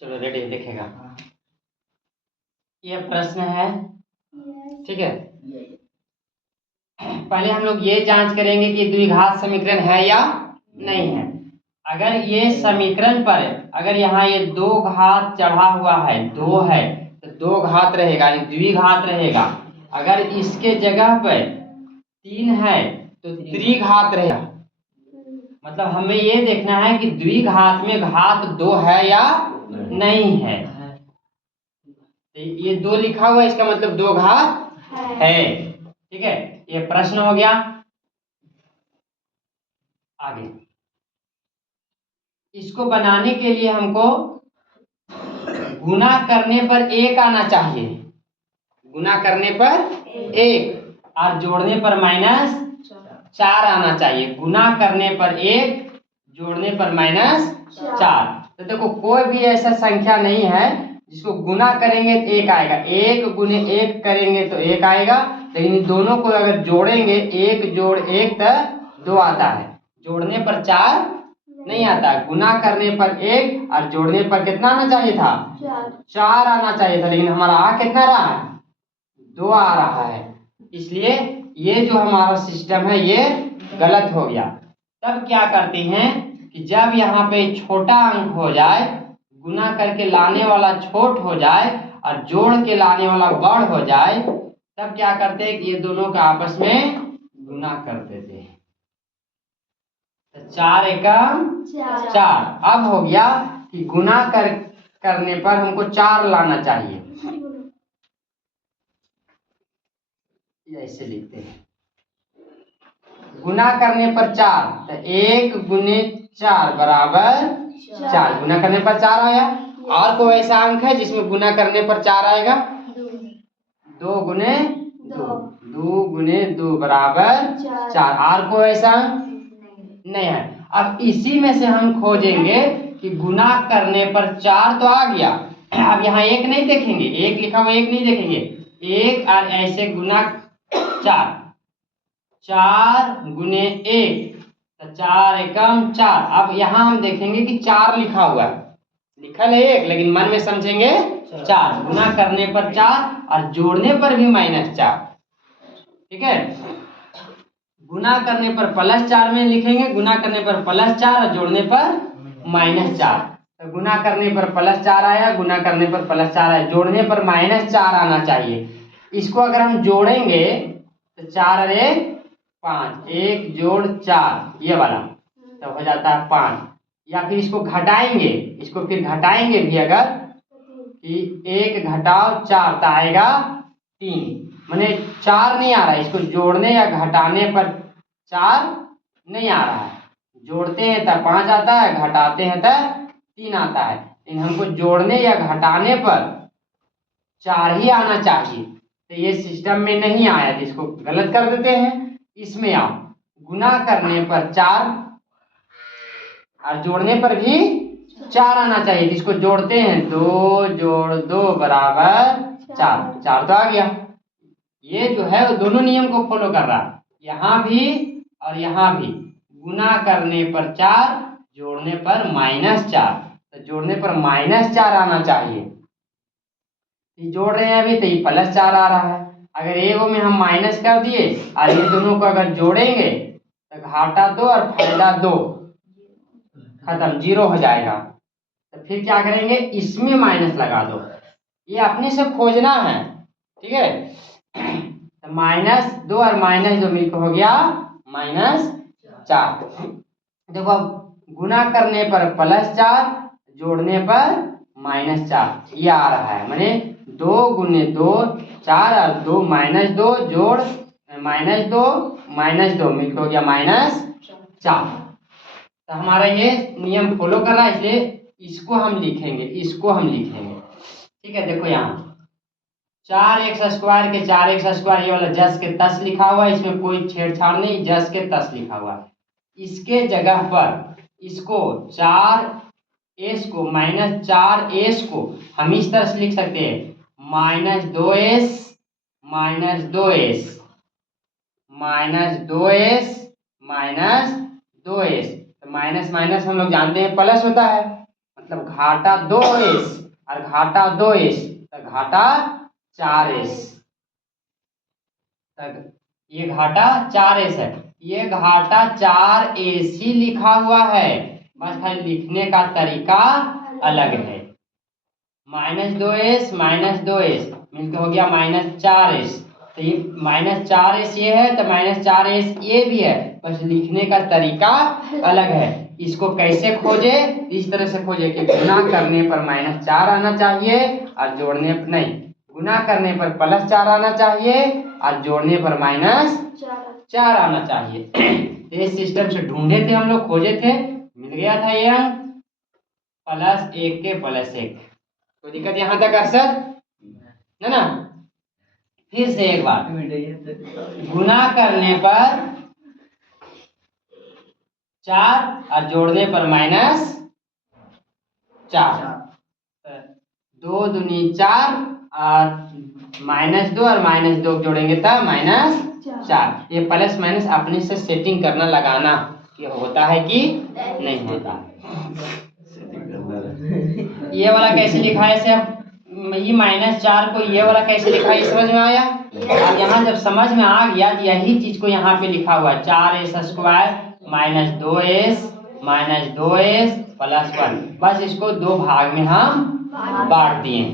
चलो रेडी देखेगा। ये प्रश्न है, ठीक है। पहले हम लोग ये जांच करेंगे कि द्विघात समीकरण है या नहीं है। अगर ये समीकरण पर अगर यहाँ ये दो घात चढ़ा हुआ है, दो है तो दो घात रहेगा, यानी द्विघात रहेगा। अगर इसके जगह पर तीन है तो त्रिघात रहेगा। मतलब हमें ये देखना है कि द्विघात में घात दो है या नहीं है। तो ये दो लिखा हुआ है, इसका मतलब दो घात है, ठीक है। ये प्रश्न हो गया। आगे इसको बनाने के लिए हमको गुना करने पर एक आना चाहिए, गुना करने पर एक और जोड़ने पर माइनस चार आना चाहिए। गुना करने पर एक, जोड़ने पर माइनस चार। तो देखो कोई भी ऐसा संख्या नहीं है जिसको गुना करेंगे तो एक आएगा, एक गुने एक करेंगे तो एक आएगा, लेकिन इन दोनों को अगर जोड़ेंगे एक जोड़ एक तो दो आता है, जोड़ने पर चार नहीं आता। गुना करने पर एक और जोड़ने पर कितना आना चाहिए था, चार आना चाहिए था, लेकिन हमारा आ कितना रहा है, दो आ रहा है। इसलिए ये जो हमारा सिस्टम है ये गलत हो गया। तब क्या करते हैं कि जब यहाँ पे छोटा अंक हो जाए, गुना करके लाने वाला छोट हो जाए और जोड़ के लाने वाला बड़ हो जाए, तब क्या करते हैं कि ये दोनों का आपस में गुना कर देते हैं। तो चार एकम चार। अब हो गया कि गुना करने पर हमको चार लाना चाहिए। ऐसे लिखते हैं, गुना करने पर चार, तो एक गुने चार बराबर चार। गुना करने पर चार आया। और कोई ऐसा अंक है जिसमें गुना करने पर चार आएगा, दो गुने दो, दो गुने दो बराबर चार। और कोई ऐसा नहीं है। अब इसी में से हम खोजेंगे कि गुना करने पर चार तो आ गया। अब यहाँ एक नहीं देखेंगे, एक लिखा हुआ एक नहीं देखेंगे, एक और ऐसे गुना चार, चार गुने एक तो चार एकम चार। अब यहाँ हम देखेंगे कि चार लिखा हुआ है, लिखल है एक, लेकिन मन में समझेंगे चार। गुना करने पर चार और जोड़ने पर भी माइनस चार, ठीक है। गुना करने पर प्लस चार में लिखेंगे, गुना करने पर प्लस चार और जोड़ने पर माइनस चार। तो गुना करने पर प्लस चार आया, गुना करने पर प्लस चार आया, जोड़ने पर माइनस चार आना चाहिए। इसको अगर हम जोड़ेंगे तो चार और एक पाँच, एक जोड़ चार ये वाला तो हो जाता है पाँच। या फिर इसको घटाएंगे, इसको फिर घटाएंगे भी अगर कि एक घटाओ चार तो आएगा तीन। माने चार नहीं आ रहा है, इसको जोड़ने या घटाने पर चार नहीं आ रहा है। जोड़ते हैं तो पाँच आता है, घटाते हैं तो तीन आता है, लेकिन हमको जोड़ने या घटाने पर चार ही आना चाहिए। तो ये सिस्टम में नहीं आया, जिसको गलत कर देते हैं। इसमें आओ, गुना करने पर चार और जोड़ने पर भी चार आना चाहिए, जिसको जोड़ते हैं दो जोड़ दो बराबर चार, चार तो आ गया। ये जो है वो दोनों नियम को फॉलो कर रहा है, यहाँ भी और यहाँ भी। गुना करने पर चार, जोड़ने पर माइनस चार, तो जोड़ने पर माइनस चार आना चाहिए। जोड़ रहे हैं अभी तो ये प्लस चार आ रहा है। अगर एगो में हम माइनस कर दिए और ये दोनों को अगर जोड़ेंगे तो घाटा दो और फायदा दो, खत्म, जीरो हो जाएगा। तो फिर क्या करेंगे, इसमें माइनस लगा दो, ये अपने से खोजना है, ठीक है। तो माइनस दो और माइनस दो मिलकर हो गया माइनस चार। देखो अब गुना करने पर प्लस चार, जोड़ने पर माइनस चार ये आ रहा है। माने दो गुने दो चार और दो माइनस दो जोड़ माइनस दो मिलकर हो गया माइनस चार। तो हमारा ये नियम फॉलो कर रहा है, इसलिए इसको हम लिखेंगे, इसको हम लिखेंगे, ठीक है। देखो यहाँ चार एक्स स्क्वायर के चार एक्स स्क्वायर, ये वाला जस के तस लिखा हुआ है, इसमें कोई छेड़छाड़ नहीं, जस के तस लिखा हुआ है। इसके जगह पर इसको चार एस को माइनस चार एस को हम इस तरह से लिख सकते हैं, माइनस दो एस माइनस दो एस माइनस दो एस माइनस दो एस। तो माइनस माइनस हम लोग जानते हैं प्लस होता है, मतलब घाटा 2s और घाटा 2s, तो घाटा 4s तक। ये घाटा 4s है, ये घाटा 4s ही लिखा हुआ है, बस खाली लिखने का तरीका अलग है। -2s मिलकर हो गया -4s, तो ये -4s ये है तो -4s ये भी है, बस लिखने का तरीका अलग है। इसको कैसे खोजे? इस तरह से खोजे कि गुना करने पर -4 आना चाहिए और जोड़ने पर नहीं, गुना करने पर +4 आना चाहिए और जोड़ने पर -4 आना चाहिए। इस सिस्टम से ढूंढे थे हम लोग, खोजे थे, मिल गया था ये अंक +1 के +1। तो दिक्कत यहाँ तक अरशद है ना। फिर से एक बार, गुना करने पर 4 और जोड़ने पर -4, 2 दूनी 4 और -2 और -2 जोड़ेंगे तब -4। ये प्लस माइनस अपने से सेटिंग करना, लगाना कि होता है कि नहीं होता। ये वाला कैसे लिखा है इसे? ये -4 को ये वाला कैसे लिखा है, समझ में आया? अब यहाँ जब समझ में आ गया, यही चीज को यहाँ पे लिखा हुआ है 4s² -2s +1, बस इसको 2 भाग में हम बांट दिए।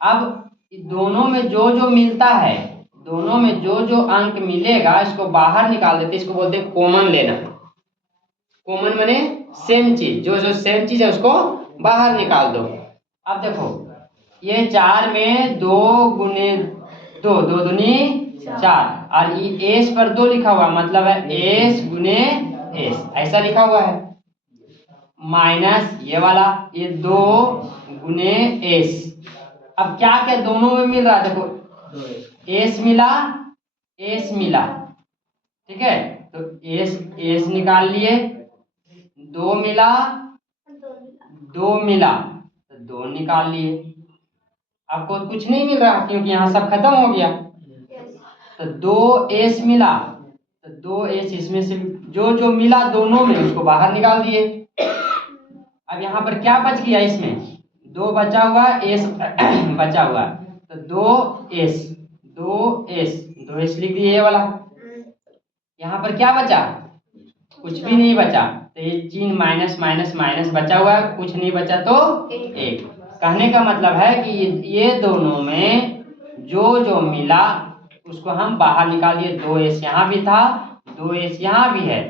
अब दोनों में जो जो मिलता है, दोनों में जो जो अंक मिलेगा इसको बाहर निकाल देते, इसको बोलते हैं कॉमन लेना। कॉमन माने सेम चीज, जो जो सेम चीज है उसको बाहर निकाल दो। अब देखो ये 4 में 2 गुने 2, 2 दूनी 4 और ये s पर 2 लिखा हुआ, मतलब है s गुने s, ऐसा लिखा हुआ है। माइनस ये वाला, ये 2 गुने s। अब क्या क्या दोनों में मिल रहा है, देखो s मिला, ठीक है, तो s निकाल लिए, 2 मिला, 2 मिला तो 2 निकाल लिए। आपको कुछ नहीं मिल रहा क्योंकि यहाँ सब खत्म हो गया, तो 2s मिला, तो 2s इसमें से जो जो मिला दोनों में उसको बाहर निकाल दिए। अब यहाँ पर क्या बच गया, इसमें 2 बचा हुआ, s बचा हुआ, तो 2s लिख दिए ये वाला। यहाँ पर क्या बचा? कुछ भी नहीं बचा, तो ये चिन्ह माइनस माइनस माइनस बचा हुआ है, कुछ नहीं बचा तो 1। कहने का मतलब है कि ये दोनों में जो जो मिला उसको हम बाहर निकाल दिए। 2s यहाँ भी था, 2s यहाँ भी है।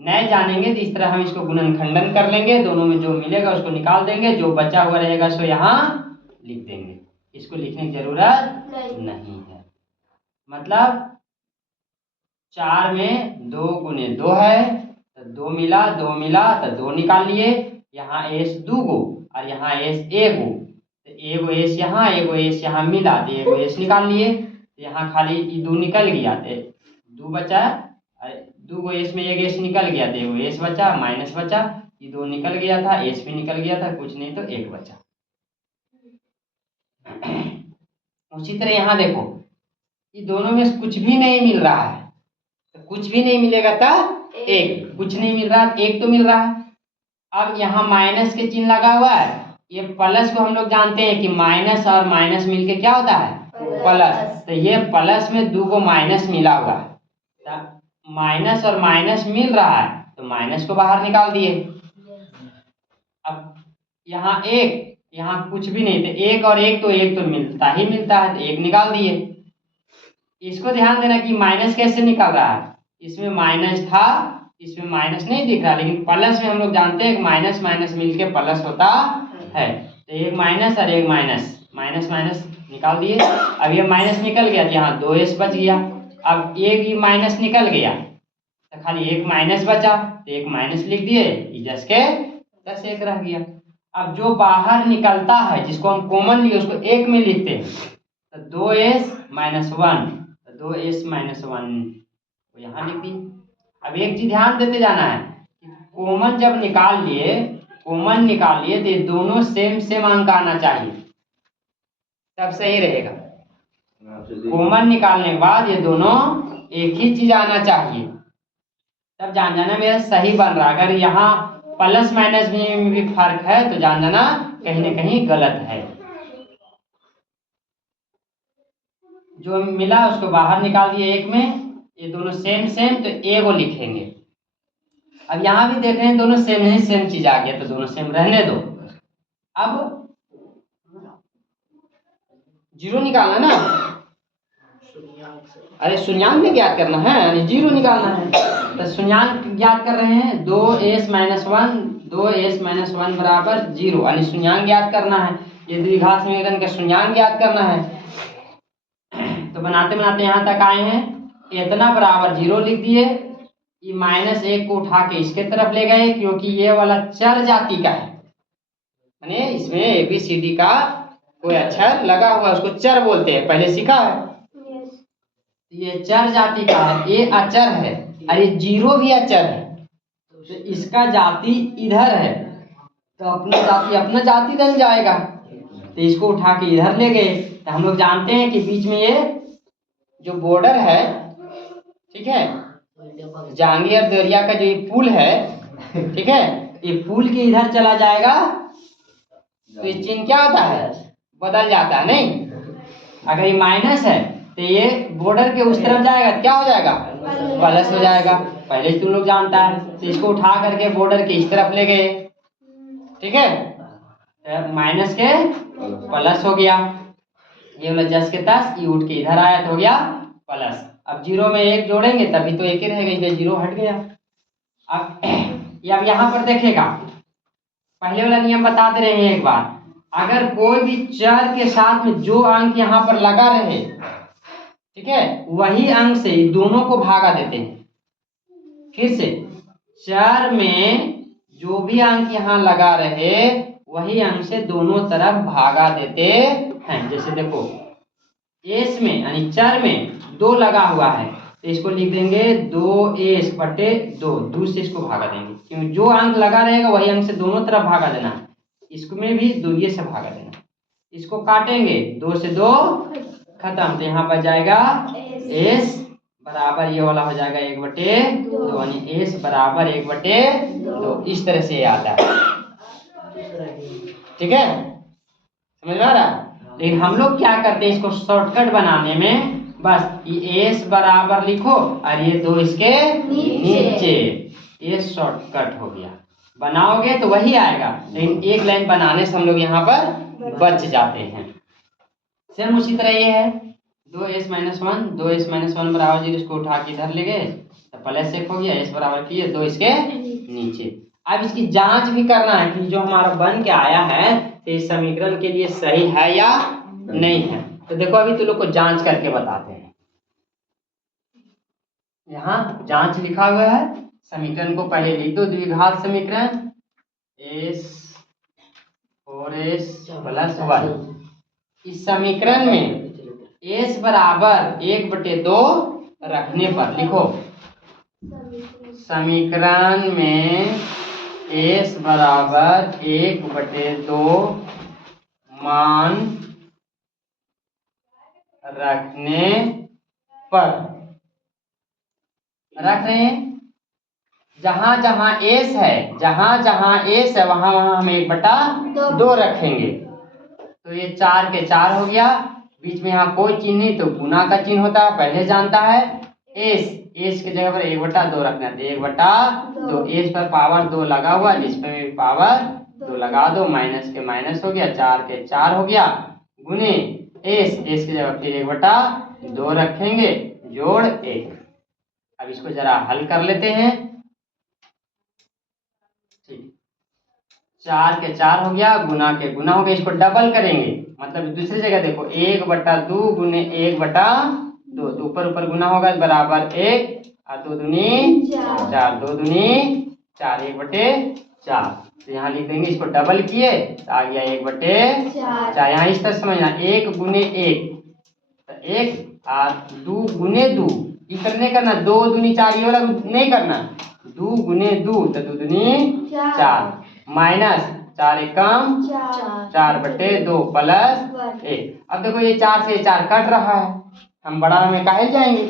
नहीं जानेंगे तो इस तरह हम इसको गुणनखंडन कर लेंगे, दोनों में जो मिलेगा उसको निकाल देंगे, जो बचा हुआ रहेगा सो यहाँ लिख देंगे। इसको लिखने की जरूरत नहीं है। मतलब 4 में 2 गुने 2 है, तो 2 मिला तो 2 निकाल लिए। यहाँ s 2 गो और यहाँ s 1 गो, तो एगो s यहाँ एगो s यहाँ मिला तो एगो s निकाल लिए। तो यहाँ खाली ये 2 निकल गया तो 2 बचा, 2 गो s में एक s निकल गया तो एगो s बचा, माइनस बचा, ये 2 निकल गया था, s भी निकल गया था, कुछ नहीं तो 1 बचा। उसी तरह यहाँ देखो ये दोनों में कुछ भी नहीं मिल रहा है, तो कुछ भी नहीं मिलेगा तब 1, कुछ नहीं मिल रहा 1 तो मिल रहा है। अब यहाँ माइनस के चिन्ह लगा हुआ है, ये प्लस को हम लोग जानते हैं कि माइनस और माइनस मिलके क्या होता है प्लस, तो ये प्लस में 2 को माइनस मिला हुआ है, तो माइनस और माइनस मिल रहा है तो माइनस को बाहर निकाल दिए। अब यहाँ 1, यहाँ कुछ भी नहीं, तो 1 और 1 तो 1 तो मिलता ही मिलता है, तो 1 निकाल दिए। इसको ध्यान देना कि माइनस कैसे निकल रहा है, इसमें माइनस था, इसमें माइनस नहीं दिख रहा, लेकिन प्लस में हम लोग जानते हैं कि माइनस माइनस मिलके प्लस होता है, तो एक माइनस और एक माइनस, माइनस माइनस निकाल दिए। अब ये माइनस निकल गया तो यहाँ 2s बच गया। अब एक ही माइनस निकल गया तो खाली एक माइनस बचा, तो एक माइनस लिख दिए, जस के तस 1 रह गया। अब जो बाहर निकलता है जिसको हम कॉमन लिए उसको 1 में लिखते हैं, तो 2s - 1, 2s - 1 तो यहाँ लिख दी। अब एक चीज ध्यान देते जाना है, कॉमन जब निकाल लिए तो ये दोनों सेम अंक आना चाहिए, तब सही रहेगा। कॉमन निकालने के बाद ये दोनों एक ही चीज आना चाहिए, तब जान जाना मेरा सही बन रहा। अगर यहाँ प्लस माइनस में भी फर्क है, तो जान जाना कहीं ना कहीं गलत है। जो मिला उसको बाहर निकाल दिए एक में, ये दोनों सेम सेम, तो ए को लिखेंगे। अब यहाँ भी देख रहे हैं दोनों सेम है, सेम चीज आ गया, तो दोनों सेम रहने दो। अब जीरो निकालना ना, अरे शून्यांक में ज्ञात करना है, यानी जीरो निकालना है। तो शून्यांक ज्ञात कर रहे हैं, 2s-1 बराबर जीरो, यानी शून्यांक ज्ञात करना है। ये द्विघात समीकरण का शून्यांक ज्ञात करना है। तो बनाते बनाते यहाँ तक आए हैं, इतना बराबर जीरो लिख दिए। ये -1 को उठा के इसके तरफ ले गए, क्योंकि ये वाला चर जाति का है, यानी इसमें ABCD का कोई अक्षर लगा हुआ, उसको चर बोलते हैं, पहले सीखा है। ये चर जाति का है, ये अचर है, और ये जीरो भी अचर है, तो इसका जाति इधर है, तो अपना जाति बन जाएगा। तो इसको उठा के इधर ले गए। तो हम लोग जानते हैं कि बीच में ये जो बॉर्डर है, ठीक है, जहांगीर दरिया का जो ये पुल है, ठीक है, ये पुल के इधर चला जाएगा, तो ये चिन्ह क्या होता है, बदल जाता है। नहीं, अगर ये माइनस है तो ये बॉर्डर के उस तरफ जाएगा, क्या हो जाएगा, प्लस हो जाएगा। पहले तुम लोग जानता है। तो इसको उठा करके बॉर्डर के इस तरफ ले गए, ठीक है, तो माइनस के प्लस हो गया, ये वाला जस के तस, ये उठ के इधर आया तो हो गया प्लस। अब जीरो में एक जोड़ेंगे तभी तो एक ही रहेगा, इसलिए जीरो हट गया। अब ये अब यहाँ पर देखेगा, पहले वाला नियम बता दे रहे हैं एक बार, अगर कोई भी चर के साथ में जो अंक यहाँ पर लगा रहे, ठीक है, वही अंक से दोनों को भागा देते हैं। फिर से, चर में जो भी अंक यहाँ लगा रहे वही अंक से दोनों तरफ भागा देते हैं। जैसे देखो, एस में यानी चर में 2 लगा हुआ है, तो इसको लिख देंगे 2s/2, 2 से इसको भागा देंगे, क्योंकि जो अंक लगा रहेगा वही अंक से दोनों तरफ भागा देना है। इसमें भी 2 से भागा देना। इसको काटेंगे, 2 से 2 खत्म, तो यहाँ पर जाएगा s बराबर, ये वाला हो जाएगा 1/2, यानी s बराबर 1/2। इस तरह से आता है, ठीक है, समझ में आ रहा है। लेकिन हम लोग क्या करते हैं, इसको शॉर्टकट बनाने में, बस ये s बराबर लिखो और ये 2 इसके नीचे, ये शॉर्टकट हो गया। बनाओगे तो वही आएगा, लेकिन एक लाइन बनाने से हम लोग यहाँ पर बच जाते हैं। सेम उसी तरह ये है, 2s-1 बराबर 0, इसको उठा के इधर ले गए तो प्लस 1 हो गया, s बराबर किए 2 इसके नीचे। अब इसकी जांच भी करना है कि जो हमारा बन के आया है तो इस समीकरण के लिए सही है या नहीं है। तो देखो, अभी तो लोग को जांच करके बताते हैं। यहाँ जांच लिखा हुआ है, समीकरण को पहले लिख दो, द्विघात समीकरण s 4s + 1। इस समीकरण में s बराबर 1/2 रखने पर, लिखो, समीकरण में s बराबर 1/2 मान रखने पर, रख रहे हैं, जहां जहां s है, वहां वहां हम 1/2 रखेंगे। तो ये 4 के 4 हो गया, बीच में यहाँ कोई चिन्ह नहीं, तो गुना का चिन्ह होता है, पहले जानता है। s की जगह पर 1/2 रखना है, 1/2, s पर पावर 2 लगा हुआ, जिस पर भी पावर 2 लगा दो, माइनस के माइनस हो गया, 4 के 4 हो गया, गुने s की जगह फिर 1/2 रखेंगे, जोड़ 1। अब इसको जरा हल कर लेते हैं। ठीक, 4 के 4 हो गया, गुना के गुना हो गया, इसको डबल करेंगे, मतलब दूसरी जगह देखो, 1/2 गुने 1/2, तो ऊपर ऊपर गुना होगा बराबर 1, और 2 दूनी 4, 2 दूनी 4, 1/4। तो यहाँ लिख देंगे, इसको डबल किए तो आ गया 1/4। यहाँ इस तरह समझना, 1 गुने 1 तो 1, और 2 गुने 2, इधर नहीं करना, 2 दूनी 4, ये वाला नहीं करना, 2 गुने 2 तो 2 दूनी 4, माइनस 4 एकम 4/2 प्लस 1। अब देखो, ये 4 से 4 कट रहा है, हम बड़ा में काहे जाएंगे।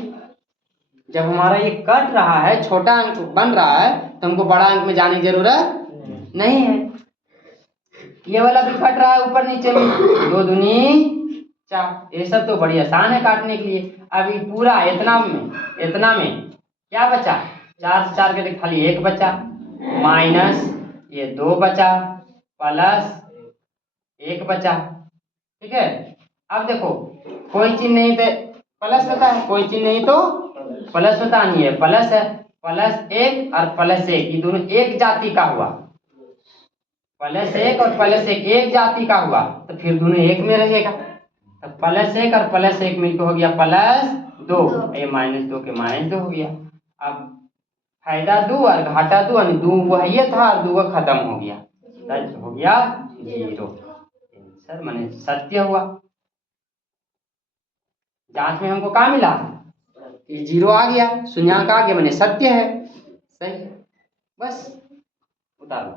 जब हमारा ये कट रहा है, छोटा अंक बन रहा है, तो हमको बड़ा अंक में जाने की जरूरत नहीं है। ये वाला भी कट रहा है ऊपर नीचे में, 2 दूनी 4। ये सब तो बड़ी आसान है काटने के लिए। अभी पूरा इतना में क्या बचा, 4 से 4 के खाली 1 बचा, माइनस ये 2 बचा, प्लस 1 बचा। ठीक है, अब देखो कोई चीज नहीं तो प्लस होता है, कोई चीज नहीं तो प्लस होता नहीं है। प्लस है, +1 और +1 ये दोनों एक जाति का हुआ। +1 और +1 एक जाति का हुआ तो फिर दोनों एक में रहेगा। तो +1 और +1 मिलकर हो गया +2, ये -2 के -2 हो गया। अब फायदा 2 और घाटा 2, यानी 2 वो ये था और 2 खत्म हो गया, हो गया 0। आंसर माने सत्य हुआ। जांच में हमको क्या मिला, ये 0 आ गया, शून्यांक आ गया, माने सत्य है। सही, बस उतारो।